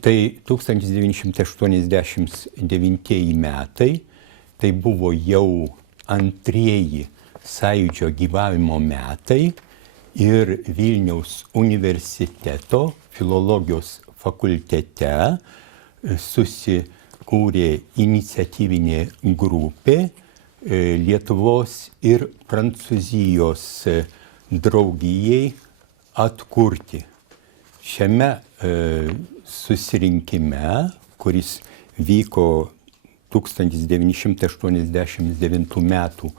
Tai 1989 metai, tai buvo jau antrieji Sąjūdžio gyvavimo metai ir Vilniaus universiteto filologijos fakultete susikūrė iniciatyvinė grupė Lietuvos ir Prancūzijos draugijai atkurti. Šiame susirinkime, kuris vyko 1989 metų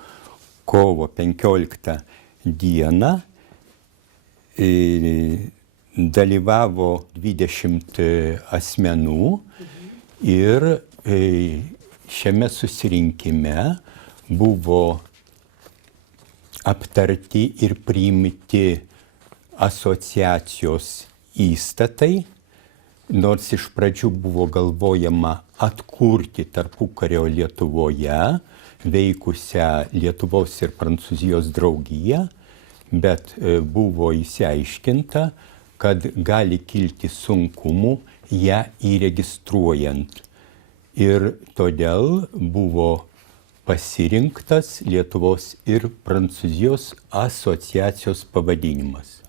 kovo 15 dieną, dalyvavo 20 asmenų ir šiame susirinkime buvo aptarti ir priimti asociacijos įstatai, nors iš pradžių buvo galvojama atkurti tarpukario Lietuvoje veikusią Lietuvos ir Prancūzijos draugiją, bet buvo išsiaiškinta, kad gali kilti sunkumų ją įregistruojant. Ir todėl buvo pasirinktas Lietuvos ir Prancūzijos asociacijos pavadinimas.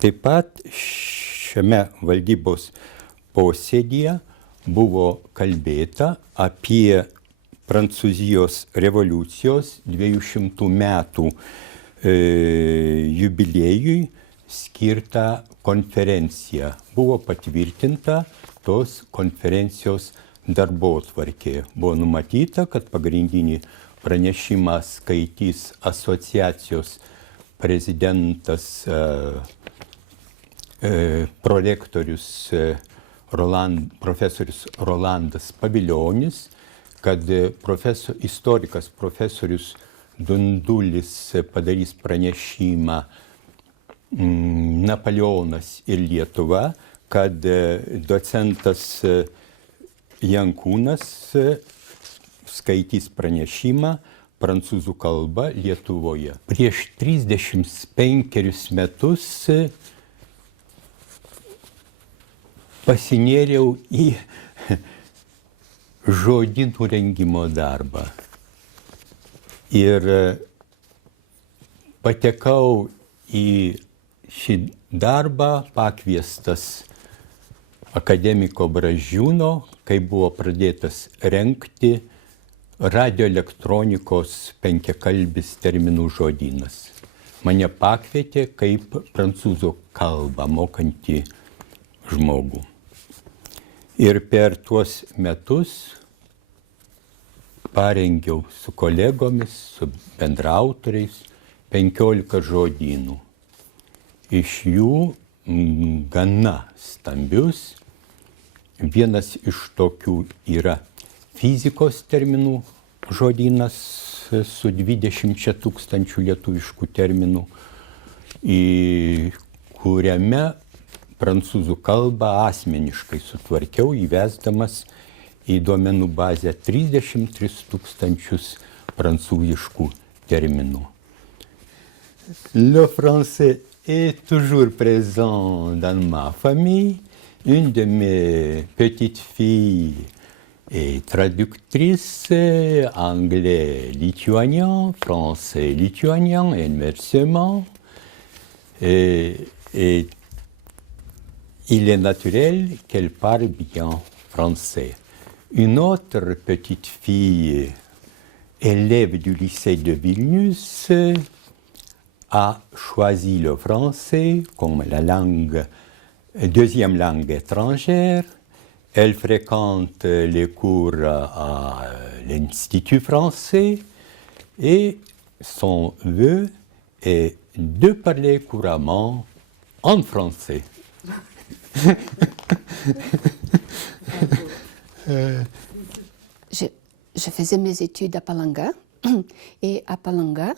Taip pat šiame valdybos posėdyje buvo kalbėta apie Prancūzijos revoliucijos 200 metų jubiliejui skirtą konferenciją. Buvo patvirtinta tos konferencijos darbotvarkė. Buvo numatyta, kad pagrindinį pranešimą skaitys asociacijos prezidentas prorektorius profesorius Rolandas Paviljonis, kad istorikas profesorius Dundulis padarys pranešimą Napoleonas ir Lietuva, kad docentas Jankūnas skaitys pranešimą prancūzų kalba Lietuvoje. Prieš 35 metus pasinėriau į žodynų rengimo darbą. Ir patekau į šį darbą pakviestas akademiko Bražiūno, kai buvo pradėtas rengti radioelektronikos penkiakalbis terminų žodynas. Mane pakvietė kaip prancūzų kalbą mokantį žmogų. Ir per tuos metus parengiau su kolegomis, su bendraautoriais 15 žodynų. Iš jų gana stambius. Vienas iš tokių yra fizikos terminų žodynas su 20 000 lietuviškų terminų, kuriame prancūzų kalbą asmeniškai sutvarkiau, įvesdamas į duomenų bazę 33 000 prancūziškų terminų. Le français est toujours présent dans ma famille. Une de mes petites filles est traductrice anglais-lituanien, français-lituanien, inversement. Et il est naturel qu'elle parle bien français. Une autre petite fille, élève du lycée de Vilnius, a choisi le français comme la deuxième langue étrangère. Elle fréquente les cours à l'Institut français et son vœu est de parler couramment en français. Je faisais mes études à Palanga et à Palanga,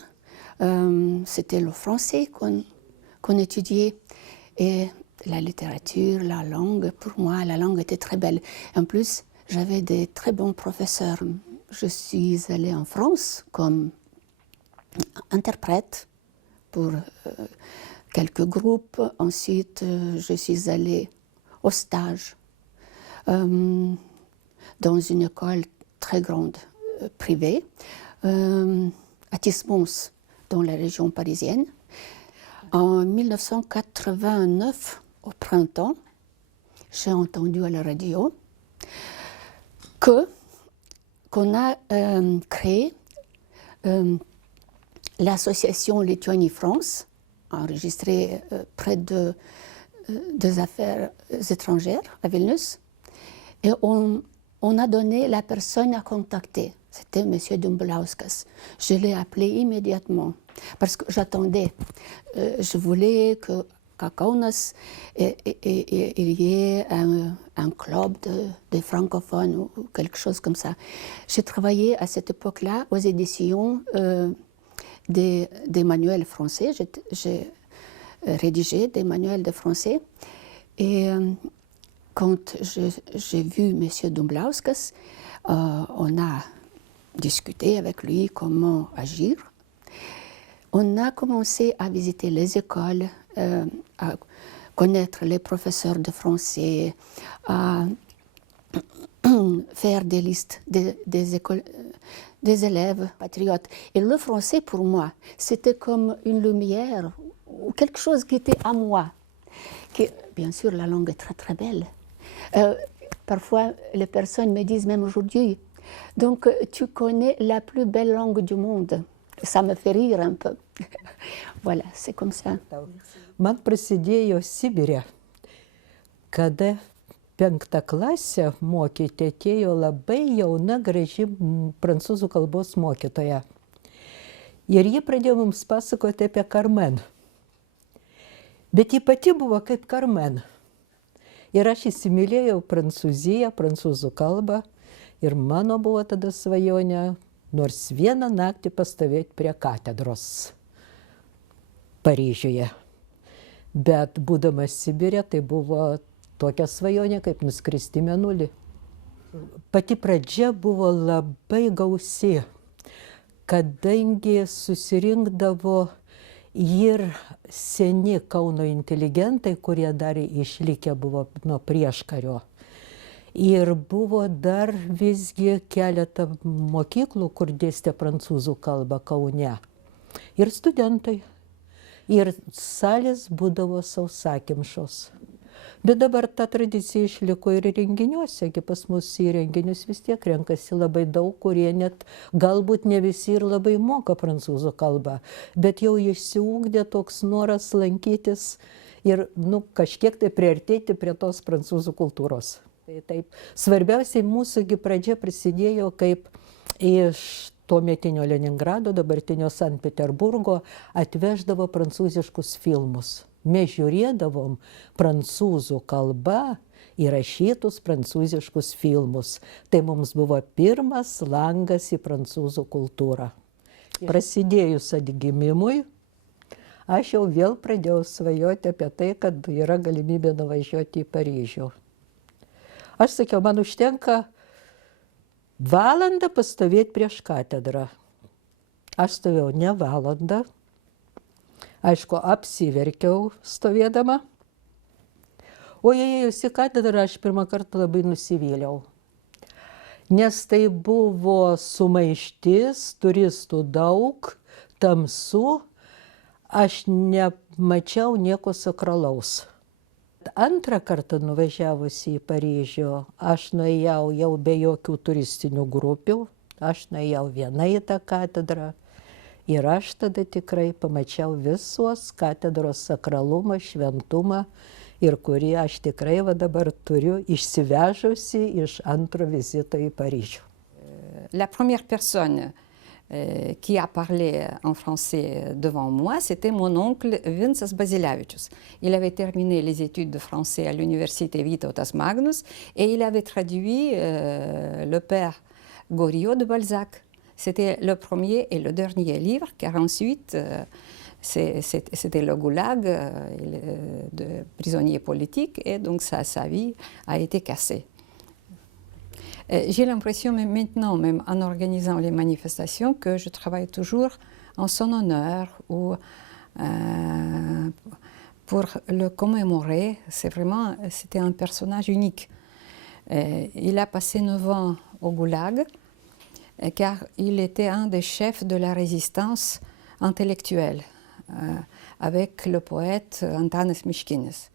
c'était le français qu'on étudiait et la littérature, la langue. Pour moi, la langue était très belle. En plus, j'avais des très bons professeurs. Je suis allée en France comme interprète pour quelques groupes. Ensuite, je suis allée au stage dans une école très grande privée, à Tismons, dans la région parisienne. En 1989, au printemps, j'ai entendu à la radio qu'on a créé l'association Lituanie-France, enregistrée près des affaires étrangères à Vilnius, et on a donné la personne à contacter. C'était M. Dumbliauskas. Je l'ai appelé immédiatement parce que j'attendais. Je voulais qu'à Kaunas, il y ait un club de francophones ou quelque chose comme ça. J'ai travaillé à cette époque-là aux éditions des manuels français. J'ai rédigé des manuels de français. Et quand j'ai vu M. Dumbliauskas, on a discuté avec lui comment agir. On a commencé à visiter les écoles, à connaître les professeurs de français, à faire des listes des écoles, des élèves patriotes. Et le français, pour moi, c'était comme une lumière ou quelque chose qui était à moi. Bien sûr, la langue est très, très belle. Parfois, les personnes me disent, même aujourd'hui, donc tu connais la plus belle langue du monde. Ça me fait rire un peu. Voilà, c'est comme ça. Man prasidėjo Sibire, kada 5 klasę mokyti atėjo labai jauna, graži prancūzų kalbos mokytoja. Ir ji pradėjo mums pasakoti apie Carmen. Bet ji pati buvo kaip Carmen. Ir aš įsimylėjau Prancūziją, prancūzų kalbą. Ir mano buvo tada svajonė nors vieną naktį pastovėti prie katedros Paryžiuje. Bet būdamas Sibire, tai buvo tokia svajonė, kaip nuskristi Mėnulį. Pati pradžia buvo labai gausi, kadangi susirinkdavo ir seni Kauno inteligentai, kurie dar išlikę buvo nuo prieškario. Ir buvo dar visgi keletą mokyklų, kur dėstė prancūzų kalbą Kaune. Ir studentai. Ir salės būdavo sausakimšos. Bet dabar ta tradicija išliko ir renginiuose, pas mus į renginius vis tiek renkasi labai daug, kurie net galbūt ne visi ir labai moka prancūzų kalbą, bet jau išsiugdė toks noras lankytis ir kažkiek tai priartėti prie tos prancūzų kultūros. Tai taip, svarbiausiai mūsųgi pradžia prasidėjo, kaip iš tuometinio Leningrado, dabartinio Sankt Peterburgo atveždavo prancūziškus filmus. Mes žiūrėdavom prancūzų kalba įrašytus prancūziškus filmus. Tai mums buvo pirmas langas į prancūzų kultūrą. Prasidėjus atgimimui, aš jau vėl pradėjau svajoti apie tai, kad yra galimybė nuvažiuoti į Paryžių. Aš sakiau, man užtenka valandą pastovėti prieš katedrą. Aš stovėjau ne valandą. Aišku, apsiverkiau stovėdama. O įėjus į katedrą aš pirmą kartą labai nusivyliau. Nes tai buvo sumaištis, turistų daug, tamsu. Aš nemačiau nieko sakralaus. Antrą kartą nuvažiavusi į Paryžių, aš nuėjau jau be jokių turistinių grupių. Aš nuėjau viena į tą katedrą. Ir aš tada tikrai pamačiau visos katedros sakralumą, šventumą, ir kurį aš tikrai dabar turiu išsivežusi iš antro vizito į Paryžių. La première personne qui a parlé en français devant moi, c'était mon oncle Vincas Bazilevičius. Il avait terminé les études de français à l'université Vytautas Magnus et il avait traduit le père Goriot de Balzac. C'était le premier et le dernier livre, car ensuite, c'était le goulag de prisonniers politiques, et donc sa vie a été cassée. J'ai l'impression, maintenant, même en organisant les manifestations, que je travaille toujours en son honneur ou pour le commémorer. C'était un personnage unique. Il a passé 9 ans au Goulag, car il était un des chefs de la résistance intellectuelle, avec le poète Antanas Miškinis.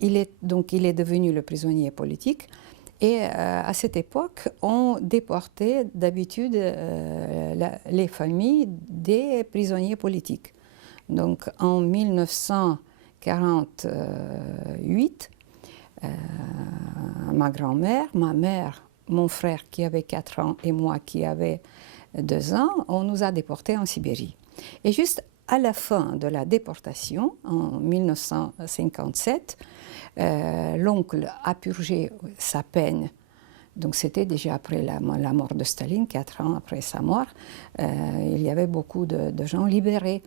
Il est devenu le prisonnier politique. Et à cette époque, on déportait d'habitude les familles des prisonniers politiques. Donc en 1948, ma grand-mère, ma mère, mon frère qui avait 4 ans et moi qui avait 2 ans, on nous a déportés en Sibérie. Et juste à la fin de la déportation, en 1957, l'oncle a purgé sa peine. Donc c'était déjà après la mort de Staline, 4 ans après sa mort. Il y avait beaucoup de gens libérés.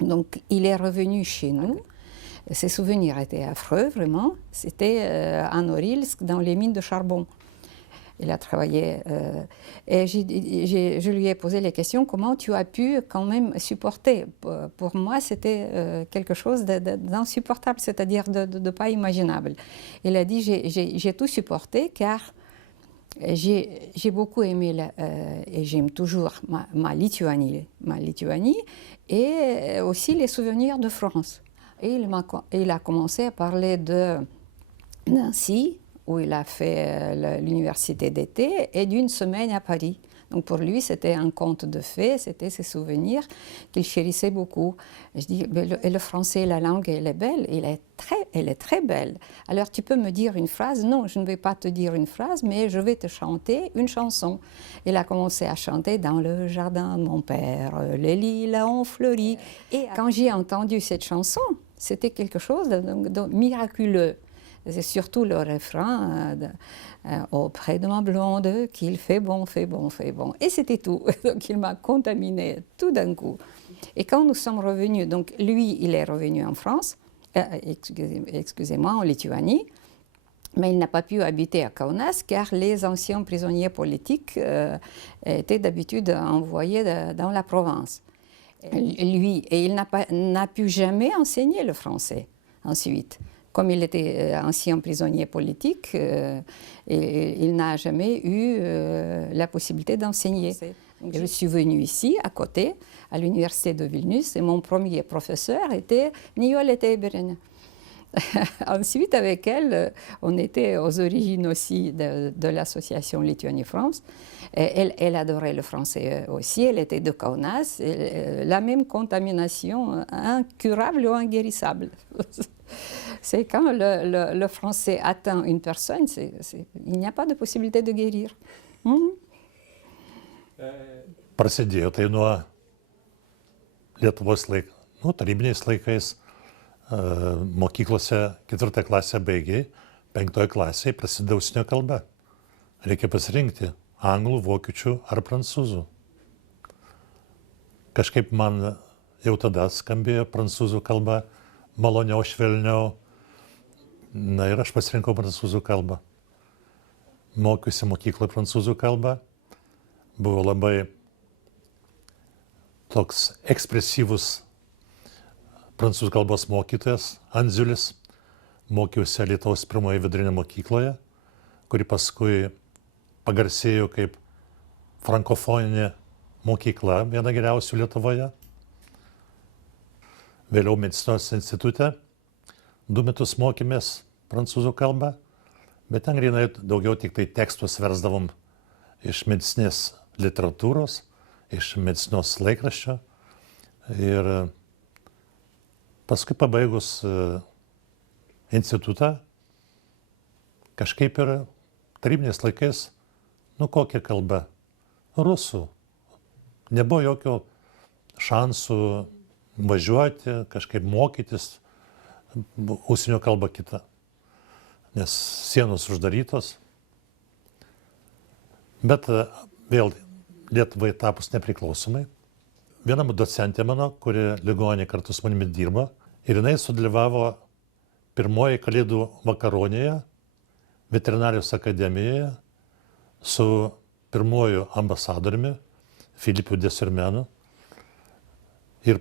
Donc il est revenu chez nous. Ses souvenirs étaient affreux, vraiment. C'était à Norilsk, dans les mines de charbon. Il a travaillé. Et je lui ai posé les questions, comment tu as pu quand même supporter? Pour moi, c'était quelque chose d'insupportable, c'est-à-dire de pas imaginable. Il a dit, j'ai tout supporté car j'ai beaucoup aimé, et j'aime toujours ma Lituanie et aussi les souvenirs de France. Et il a commencé à parler de Nancy, où il a fait l'université d'été, et d'une semaine à Paris. Donc pour lui, c'était un conte de fées, c'était ses souvenirs qu'il chérissait beaucoup. Je dis, le français, la langue, elle est belle, elle est très belle. Alors tu peux me dire une phrase? Non, je ne vais pas te dire une phrase, mais je vais te chanter une chanson. Il a commencé à chanter dans le jardin de mon père, les lilas ont fleuri. Et quand j'ai entendu cette chanson, c'était quelque chose de miraculeux. C'est surtout le refrain auprès de ma blonde qu'il fait bon, fait bon, fait bon. Et c'était tout. Donc il m'a contaminé tout d'un coup. Et quand nous sommes revenus, donc lui, il est revenu en France, excusez-moi, en Lituanie, mais il n'a pas pu habiter à Kaunas car les anciens prisonniers politiques étaient d'habitude envoyés dans la province. Lui, et il n'a pu jamais enseigner le français ensuite. Comme il était ancien prisonnier politique, il n'a jamais eu la possibilité d'enseigner. Je suis venue ici, à côté, à l'université de Vilnius, et mon premier professeur était Nijolė Teiberėnė. Ensuite, avec elle, on était aux origines aussi de l'association Lituanie-France. Elle adorait le français aussi, elle était de Kaunas. La même contamination incurable ou inguérissable. C'est quand le français atteint une personne, il n'y a pas de possibilité de guérir. Prasidėjo tai nuo Lietuvos tarybiniais laikais. Mokyklose 4 klasę baigiai, 5 klasėje prasideda užsienio kalba. Reikia pasirinkti anglų, vokiečių ar prancūzų. Kažkaip man jau tada skambėjo prancūzų kalba maloniau, švelniau. Na ir aš pasirinkau prancūzų kalbą. Mokiausi mokykloje prancūzų kalbą. Buvo labai toks ekspresyvus prancūzų kalbos mokytojas Andziulis. Mokiausi Lietuvos pirmoje vidurinėje mokykloje, kuri paskui pagarsėjo kaip frankofoninė mokykla, viena geriausių Lietuvoje. Vėliau medicinos institute 2 metus mokėmės prancūzų kalbą, bet ten grinai daugiau tik tai tekstus versdavom iš medicinės literatūros, iš medicinos laikraščio. Ir paskui pabaigus institutą, kažkaip ir tarybiniais laikais, kokia kalba? Rusų. Nebuvo jokio šansų važiuoti, kažkaip mokytis užsienio kalbą kitą, nes sienos uždarytos. Bet vėl Lietuvai tapus nepriklausomai, viena docentė mano, kuri ligoninėje kartu su manimi dirbo, ir jinai sudalyvavo pirmoji Kalėdų vakaronėje veterinarijos akademijoje su pirmoju ambasadoriumi Filipu Desurmenu. Ir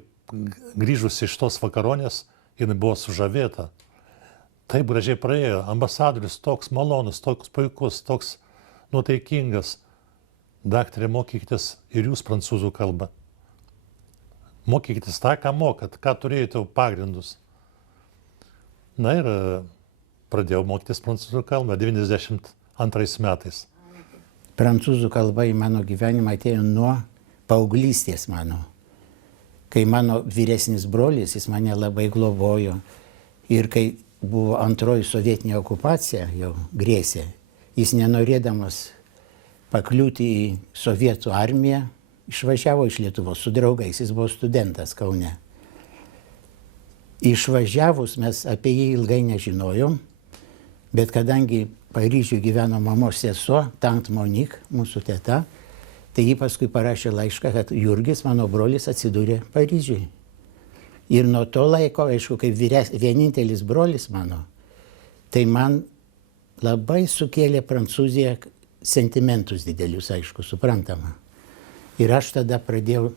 grįžusi iš tos vakaronės, jinai buvo sužavėta taip gražiai praėjo, ambasadorius toks malonus, toks puikus, toks nuotaikingas. Daktarė, mokykitės ir jūs prancūzų kalbą. Mokykitės tą, ką mokat, ką turėjote pagrindus. Na ir pradėjau mokytis prancūzų kalbą 92 metais. Prancūzų kalba į mano gyvenimą atėjo nuo paauglystės mano. Kai mano vyresnis brolis, jis mane labai globojo. Ir kai buvo antroji sovietinė okupacija, jau grėsė, jis nenorėdamas pakliūti į sovietų armiją, išvažiavo iš Lietuvos su draugais, jis buvo studentas Kaune. Išvažiavus mes apie jį ilgai nežinojom, bet kadangi Paryžiuje gyveno mamos sesuo, Tante Monique, mūsų teta, tai jį paskui parašė laišką, kad Jurgis, mano brolis, atsidūrė Paryžiuje. Ir nuo to laiko, aišku, kaip vienintelis brolis mano, tai man labai sukėlė Prancūzija sentimentus didelius, aišku, suprantama. Ir aš tada pradėjau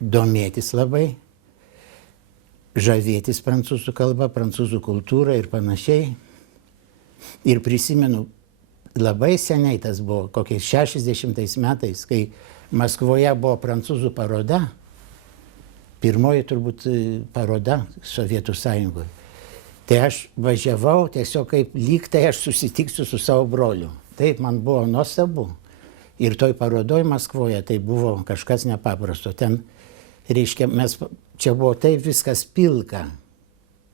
domėtis labai, žavėtis prancūzų kalba, prancūzų kultūra ir panašiai. Ir prisimenu, labai seniai tas buvo, kokiais 60 metais, kai Maskvoje buvo prancūzų paroda, pirmoji turbūt paroda Sovietų Sąjungoje. Tai aš važiavau tiesiog kaip lyg tai aš susitiksiu su savo broliu. Taip, man buvo nuostabu. Ir toj parodoj Maskvoje tai buvo kažkas nepaprasto. Ten, reiškia, čia buvo taip viskas pilka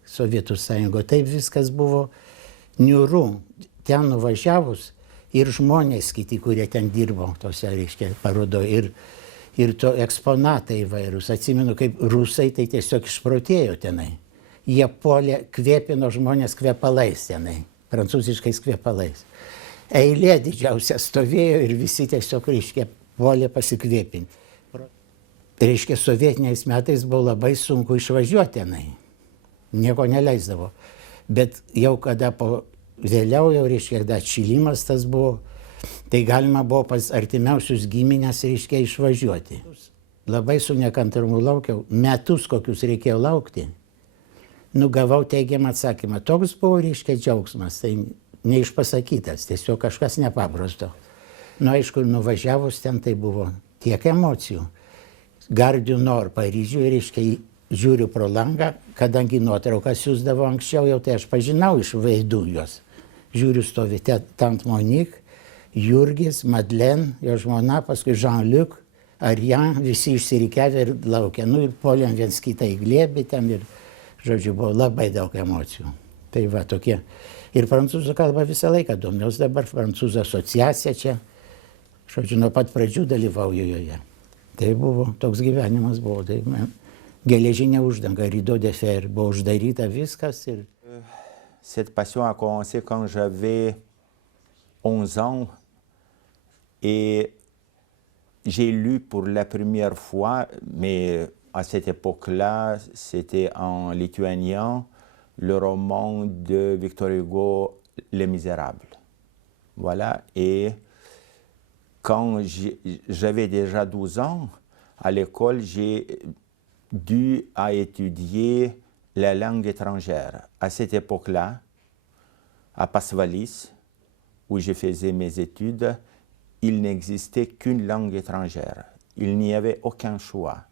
Sovietų Sąjungoje, taip viskas buvo niūru. Ten nuvažiavus ir žmonės kiti, kurie ten dirbo, tose, reiškia, parodoje, ir to eksponatai įvairūs. Atsimenu, kaip rusai tai tiesiog išprotėjo tenai. Jie puolė, kvėpino žmonės kvepalais tenai, prancūziškais kvepalais. Eilė didžiausia stovėjo ir visi tiesiog, reiškia, puolė pasikvėpinti. Reiškia, sovietiniais metais buvo labai sunku išvažiuoti tenai. Nieko neleisdavo. Bet jau kada vėliau, jau, reiškia, atšilimas tas buvo, tai galima buvo pas artimiausius giminės, reiškia, išvažiuoti. Labai su nekantrumu laukiau, metus kokius reikėjo laukti. Gavau teigiamą atsakymą. Toks buvo, reiškia, džiaugsmas, tai neišpasakytas, tiesiog kažkas nepaprasto. Aišku, nuvažiavus ten tai buvo tiek emocijų. Gare du Nord Paryžiuje, reiškia, žiūriu pro langą, kadangi nuotraukas siųsdavo anksčiau, jau tai aš pažinau iš veidų jos. Žiūriu, stovi Tante Monique, Jurgis, Madeleine, jo žmona, paskui Jean-Luc, Ariane, visi išsirikiavę ir laukia. Ir puolėm viens kitą į glėbį ten ir, žodžiu, buvo labai daug emocijų. Tai va tokie. Ir prancūzų kalbą visą laiką domiuosi, dabar prancūzų asociacija čia, žodžiu, nuo pat pradžių dalyvauju joje. Tai buvo, toks gyvenimas buvo. Tai, geležinė uždanga, rideau de fer, buvo uždaryta viskas. Cette passion a commencé quand j'avais 11 ans et j'ai lu pour la première fois, mais à cette époque-là, c'était en lituanien, le roman de Victor Hugo, Les Misérables. Voilà, et quand j'avais déjà 12 ans, à l'école, j'ai dû à étudier la langue étrangère. À cette époque-là, à Pasvalis, où je faisais mes études, il n'existait qu'une langue étrangère. Il n'y avait aucun choix.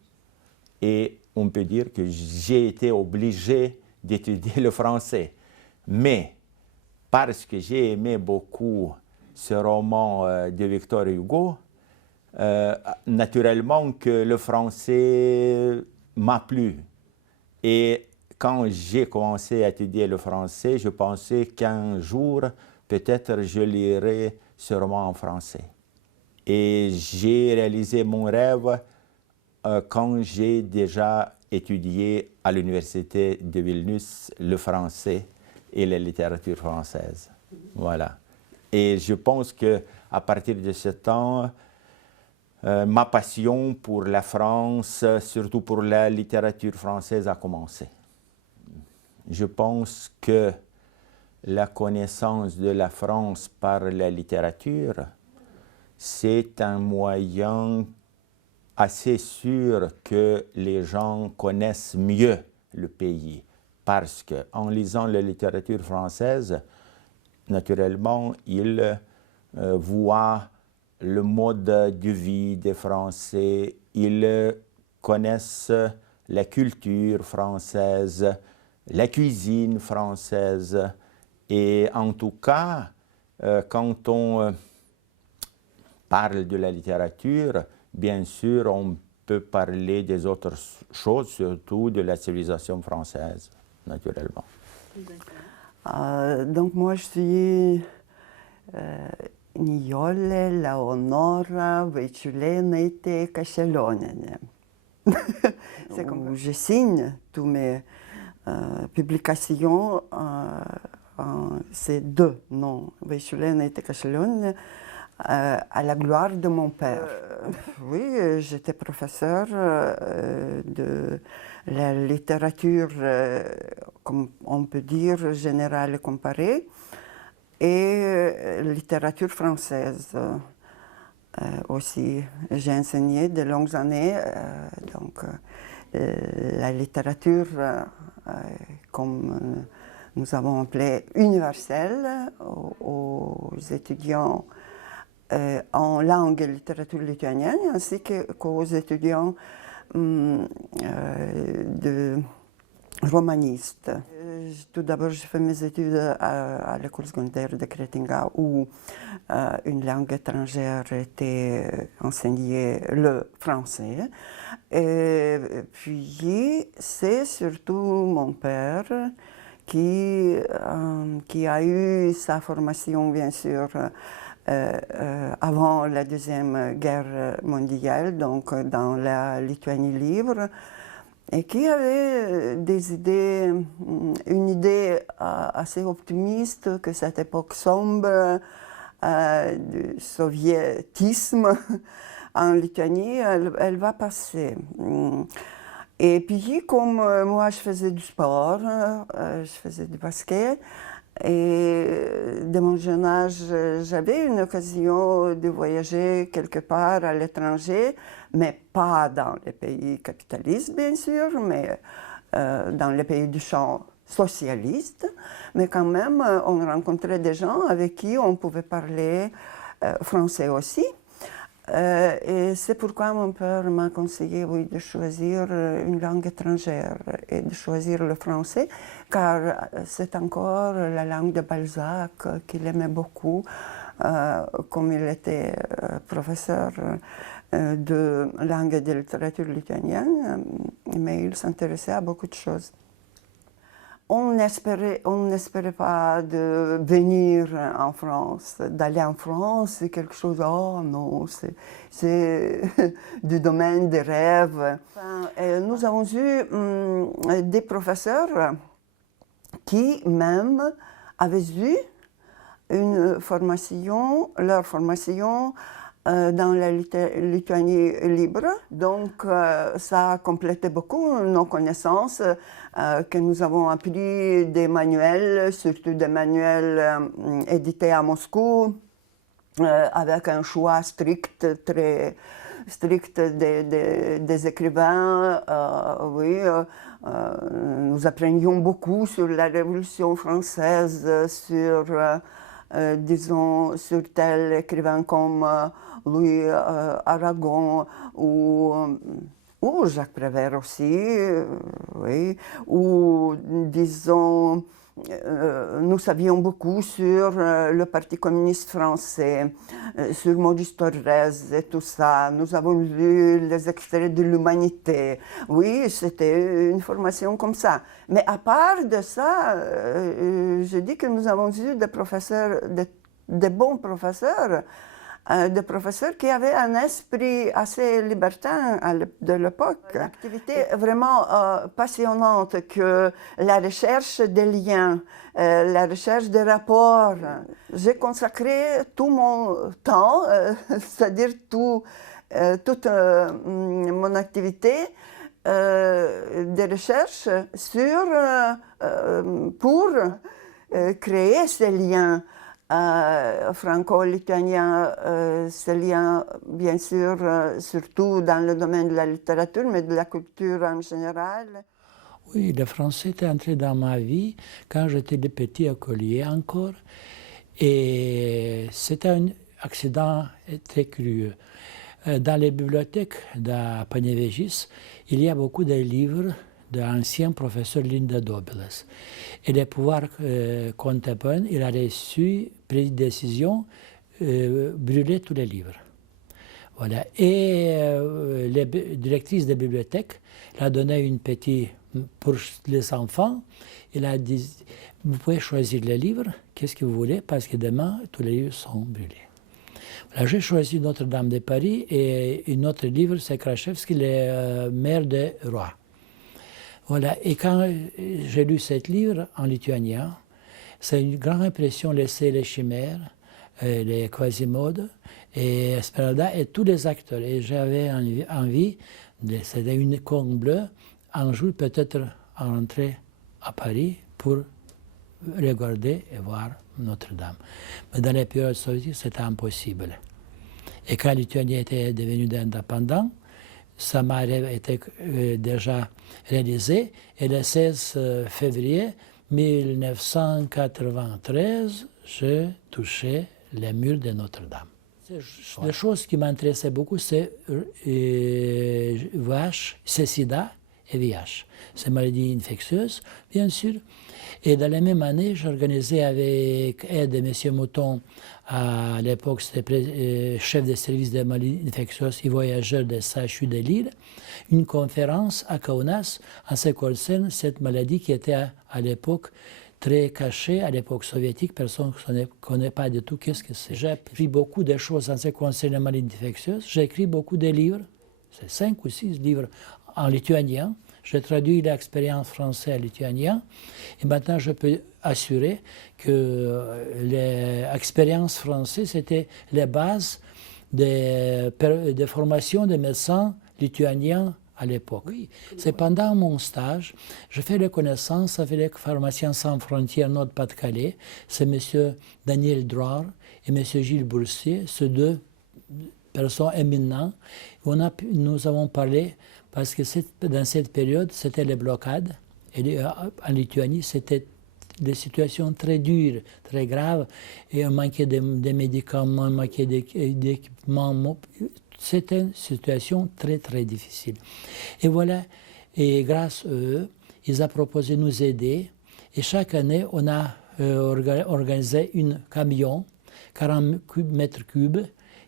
Et on peut dire que j'ai été obligé d'étudier le français. Mais parce que j'ai aimé beaucoup ce roman de Victor Hugo, naturellement que le français m'a plu. Et quand j'ai commencé à étudier le français, je pensais qu'un jour, peut-être je lirai ce roman en français. Et j'ai réalisé mon rêve quand j'ai déjà étudié à l'université de Vilnius le français et la littérature française. Voilà. Et je pense qu'à partir de ce temps, ma passion pour la France, surtout pour la littérature française, a commencé. Je pense que la connaissance de la France par la littérature, c'est un moyen assez sûr que les gens connaissent mieux le pays. parce qu'en lisant la littérature française, naturellement, ils voient le mode de vie des Français, ils connaissent la culture française, la cuisine française. Et en tout cas, quand on parle de la littérature, bien sûr, on peut parler des autres choses, surtout de la civilisation française, naturellement. Donc moi, je suis Nijolė Leonora Vaičiulėnaitė Kašelionienė. Je signe toutes mes publications en ces deux noms, Vaičiulėnaitė Kašelionienė, à la gloire de mon père. Oui, j'étais professeur de la littérature, comme on peut dire, générale et comparée, et littérature française aussi. J'ai enseigné de longues années, donc la littérature, comme nous avons appelé universelle, aux étudiants en langue et littérature lituanienne, ainsi qu'aux étudiants de romanistes. Tout d'abord, j'ai fait mes études à l'école secondaire de Kretinga, où une langue étrangère était enseignée, le français. Et puis, c'est surtout mon père qui a eu sa formation, bien sûr, avant la Deuxième Guerre mondiale, donc dans la Lituanie libre, et qui avait des idées, une idée assez optimiste que cette époque sombre du soviétisme en Lituanie, elle va passer. Et puis, comme moi je faisais du sport, je faisais du basket, et de mon jeune âge, j'avais une occasion de voyager quelque part à l'étranger, mais pas dans les pays capitalistes, bien sûr, mais dans les pays du champ socialiste. Mais quand même, on rencontrait des gens avec qui on pouvait parler français aussi. Et c'est pourquoi mon père m'a conseillé, oui, de choisir une langue étrangère et de choisir le français, car c'est encore la langue de Balzac qu'il aimait beaucoup, comme il était professeur de langue et de littérature lituanienne, mais il s'intéressait à beaucoup de choses. On n'espérait pas de venir en France, d'aller en France, c'est quelque chose, oh non, c'est du domaine des rêves. Et nous avons eu des professeurs qui même avaient eu une formation, leur formation dans la Lituanie libre. Donc ça a complété beaucoup nos connaissances que nous avons appris des manuels, surtout des manuels édités à Moscou, avec un choix strict, très strict des écrivains. Oui, nous apprenions beaucoup sur la Révolution française, sur, disons, sur tel écrivain comme Louis Aragon ou Jacques Prévert aussi, oui, ou disons, nous savions beaucoup sur le Parti communiste français, sur Maurice Thorez et tout ça. Nous avons lu les extraits de l'Humanité. Oui, c'était une formation comme ça. Mais à part de ça, je dis que nous avons eu des professeurs, des bons professeurs, des professeurs qui avaient un esprit assez libertin de l'époque. Une activité vraiment passionnante que la recherche des liens, la recherche des rapports. J'ai consacré tout mon temps, c'est-à-dire toute mon activité de recherche pour créer ces liens franco-lituaniens, ces liens, bien sûr, surtout dans le domaine de la littérature, mais de la culture en général. Oui, le français est entré dans ma vie quand j'étais de petit écolier encore. Et c'était un accident très curieux. Dans les bibliothèques de Panevėžys, il y a beaucoup de livres de l'ancien professeur Linda Dobilas. Et le pouvoir contemporain, il a pris décision brûler tous les livres. Voilà. Et la directrice de bibliothèque l'a donné une petite pour les enfants. Il a dit, vous pouvez choisir les livres, qu'est-ce que vous voulez, parce que demain, tous les livres sont brûlés. Voilà, j'ai choisi Notre-Dame de Paris et un autre livre, c'est Kraszewski, le maire des rois. Voilà. Et quand j'ai lu ce livre en lituanien, c'est une grande impression laissée les chimères, les Quasimodo, et Esmeralda et tous les acteurs. Et j'avais envie, c'était une icône bleue, un jour peut-être rentrer à Paris pour regarder et voir Notre-Dame. Mais dans les périodes soviétiques, c'était impossible. Et quand la Lituanie était devenue indépendante, sa marée était déjà réalisée. Et le 16 février 1993, je touchais les murs de Notre-Dame. La chose qui m'intéressait beaucoup, c'est VIH, c'est SIDA et VIH. C'est maladies infectieuses, bien sûr. Et dans la même année, j'organisais avec aide de M. Mouton, à l'époque c'était chef de service des maladies infectieuses et voyageurs de CHU de Lille, une conférence à Kaunas en ce qui concerne cette maladie qui était à l'époque très cachée, à l'époque soviétique, personne ne connaît pas du tout qu'est-ce que c'est. J'ai appris beaucoup de choses en ce qui concerne les maladies infectieuses. J'ai écrit beaucoup de livres, c'est 5 ou 6 livres en lituanien. J'ai traduit l'expérience française à lituanien et maintenant je peux assurer que l'expérience française c'était les bases de formation des médecins lituaniens à l'époque. Oui. C'est pendant mon stage, je fais la connaissance avec les pharmaciens sans frontières Nord-Pas-de-Calais, c'est M. Daniel Droir et M. Gilles Boursier, ces deux personnes éminentes. Nous avons parlé parce que dans cette période, c'était les blocades. Et en Lituanie, c'était des situations très dures, très graves. Et on manquait de médicaments, on manquait d'équipements. C'était une situation très, très difficile. Et voilà, et grâce à eux, ils ont proposé de nous aider. Et chaque année, on a organisé un camion, 40 mètres cubes,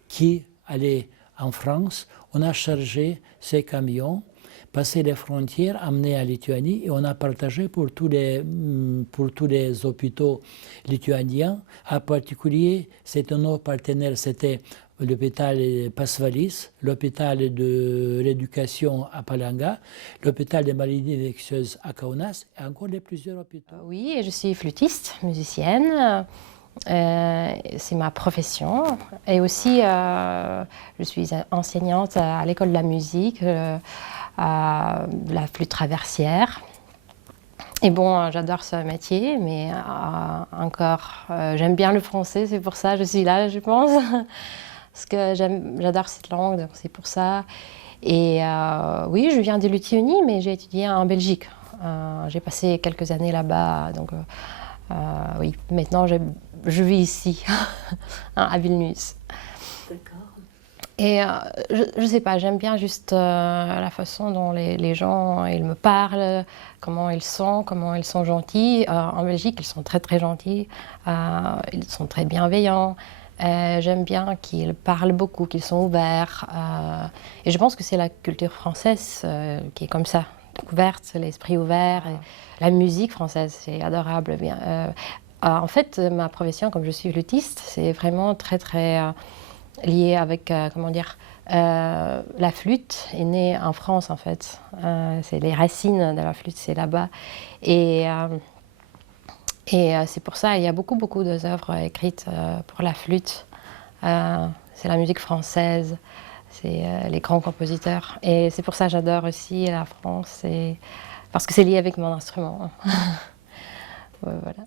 qui allait en France. On a chargé ces camions, passé les frontières, amené à Lituanie et on a partagé pour tous les hôpitaux lituaniens. En particulier, c'était nos partenaires, c'était l'hôpital Pasvalis, l'hôpital de l'éducation à Palanga, l'hôpital des maladies infectieuses à Kaunas et encore plusieurs hôpitaux. Oui, je suis flûtiste, musicienne. C'est ma profession et aussi je suis enseignante à l'école de la musique, la flûte traversière. Et bon, j'adore ce métier, mais encore, j'aime bien le français, c'est pour ça que je suis là, je pense. Parce que j'adore cette langue, donc c'est pour ça. Et oui, je viens de Lituanie, mais j'ai étudié en Belgique. J'ai passé quelques années là-bas, donc oui, maintenant je vis ici, à Vilnius. D'accord. Et je ne sais pas, j'aime bien juste la façon dont les gens ils me parlent, comment ils sont gentils. En Belgique, ils sont très très gentils, ils sont très bienveillants. J'aime bien qu'ils parlent beaucoup, qu'ils sont ouverts. Et je pense que c'est la culture française qui est comme ça, ouverte, l'esprit ouvert. Et la musique française, c'est adorable. En fait, ma profession, comme je suis flûtiste, c'est vraiment très très lié avec, comment dire, la flûte est née en France en fait. C'est les racines de la flûte, c'est là-bas. Et c'est pour ça il y a beaucoup d'œuvres écrites pour la flûte. C'est la musique française, c'est les grands compositeurs. Et c'est pour ça que j'adore aussi la France, parce que c'est lié avec mon instrument. Voilà.